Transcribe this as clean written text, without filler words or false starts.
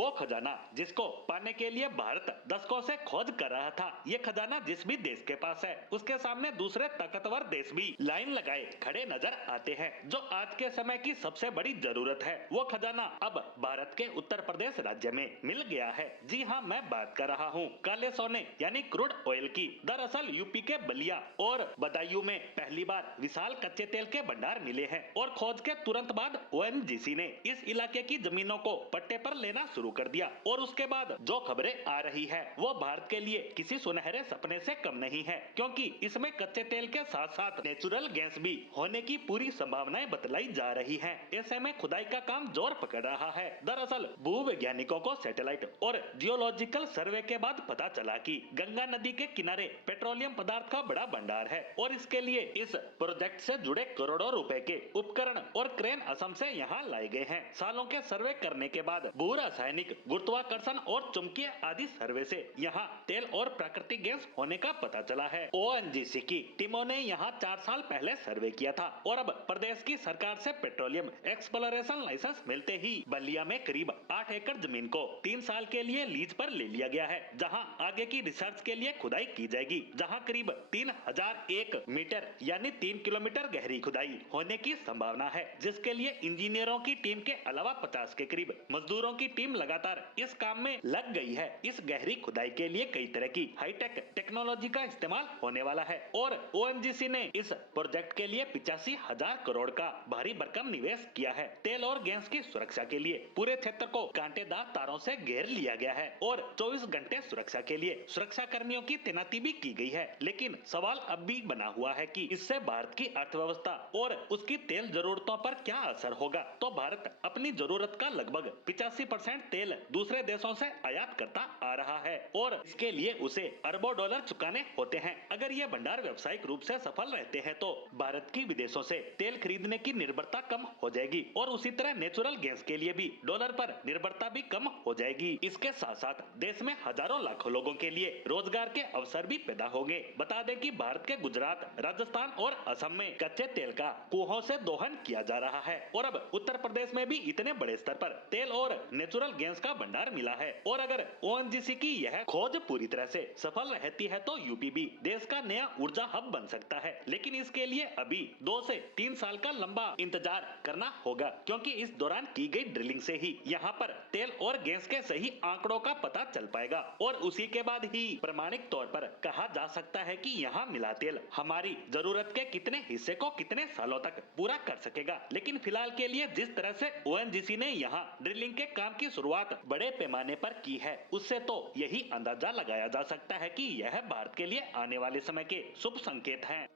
वो खजाना जिसको पाने के लिए भारत दशकों से खोज कर रहा था। ये खजाना जिस भी देश के पास है, उसके सामने दूसरे ताकतवर देश भी लाइन लगाए खड़े नजर आते हैं। जो आज के समय की सबसे बड़ी जरूरत है, वो खजाना अब भारत के उत्तर प्रदेश राज्य में मिल गया है। जी हाँ, मैं बात कर रहा हूँ काले सोने यानी क्रूड ऑयल की। दरअसल यूपी के बलिया और बदायूं में पहली बार विशाल कच्चे तेल के भंडार मिले हैं और खोज के तुरंत बाद ओएनजीसी ने इस इलाके की जमीनों को पट्टे पर लेना शुरू कर दिया। और उसके बाद जो खबरें आ रही है, वो भारत के लिए किसी सुनहरे सपने से कम नहीं है, क्योंकि इसमें कच्चे तेल के साथ साथ नेचुरल गैस भी होने की पूरी संभावनाएं बतलाई जा रही हैं। ऐसे में खुदाई का काम जोर पकड़ रहा है। दरअसल भूवैज्ञानिकों को सैटेलाइट और जियोलॉजिकल सर्वे के बाद पता चला कि गंगा नदी के किनारे पेट्रोलियम पदार्थ का बड़ा भंडार है और इसके लिए इस प्रोजेक्ट से जुड़े करोड़ों रुपए के उपकरण और क्रेन असम से यहाँ लाए गए हैं। सालों के सर्वे करने के बाद भू रासायनिक, गुरुत्वाकर्षण और चुंबकीय आदि सर्वे से यहाँ तेल और प्राकृतिक गैस होने का पता चला है। ओएनजीसी की टीमों ने यहाँ 4 साल पहले सर्वे किया था और अब प्रदेश की सरकार से पेट्रोलियम एक्सप्लोरेशन लाइसेंस मिलते ही बलिया में करीब 8 एकड़ जमीन को 3 साल के लिए लीज पर ले लिया गया है, जहाँ आगे की रिसर्च के लिए खुदाई की जाएगी। जहाँ करीब 3001 मीटर यानी 3 किलोमीटर गहरी खुदाई होने की संभावना है, जिसके लिए इंजीनियरों की टीम के अलावा 50 के करीब मजदूरों की टीम लगातार इस काम में लग गई है। इस गहरी खुदाई के लिए कई तरह की हाईटेक टेक्नोलॉजी का इस्तेमाल होने वाला है और ओएनजीसी ने इस प्रोजेक्ट के लिए 85,000 करोड़ का भारी भरकम निवेश किया है। तेल और गैस की सुरक्षा के लिए पूरे क्षेत्र को कांटेदार तारों से घेर लिया गया है और 24 घंटे सुरक्षा के लिए सुरक्षा कर्मियों की तैनाती भी की गई है। लेकिन सवाल अब भी बना हुआ है कि इससे भारत की अर्थव्यवस्था और उसकी तेल जरूरतों पर क्या असर होगा। तो भारत अपनी जरूरत का लगभग 85% तेल दूसरे देशों से आयात करता आ रहा है और इसके लिए उसे अरबों डॉलर चुकाने होते हैं। अगर ये भंडार व्यावसायिक रूप से सफल रहते हैं तो भारत की विदेशों से तेल खरीदने की निर्भरता कम हो जाएगी और उसी तरह नेचुरल गैस के लिए भी डॉलर पर निर्भरता भी कम हो जाएगी। इसके साथ साथ देश में हजारों लाखों लोगों के लिए रोजगार के अवसर भी पैदा होंगे। बता दें कि भारत के गुजरात, राजस्थान और असम में कच्चे तेल का कुओं से दोहन किया जा रहा है और अब उत्तर प्रदेश में भी इतने बड़े स्तर पर तेल और नेचुरल गैस का भंडार मिला है। और अगर ओएनजीसी की यह खोज पूरी तरह से सफल रहती है तो यूपी भी देश का नया ऊर्जा हब बन सकता है। लेकिन इसके लिए अभी 2 से 3 साल का लंबा इंतजार करना होगा, क्योंकि इस दौरान की गई ड्रिलिंग से ही यहाँ पर तेल और गैस के सही आंकड़ों का पता चल पाएगा और उसी के बाद ही प्रमाणिक तौर पर कहा जा सकता है कि यहाँ मिला तेल हमारी जरूरत के कितने हिस्से को कितने सालों तक पूरा कर सकेगा। लेकिन फिलहाल के लिए जिस तरह से ओएनजीसी ने यहाँ ड्रिलिंग के काम की शुरुआत बड़े पैमाने पर की है, उससे तो यही अंदाजा लगाया जा सकता है कि यह भारत के लिए आने वाले समय के शुभ संकेत हैं।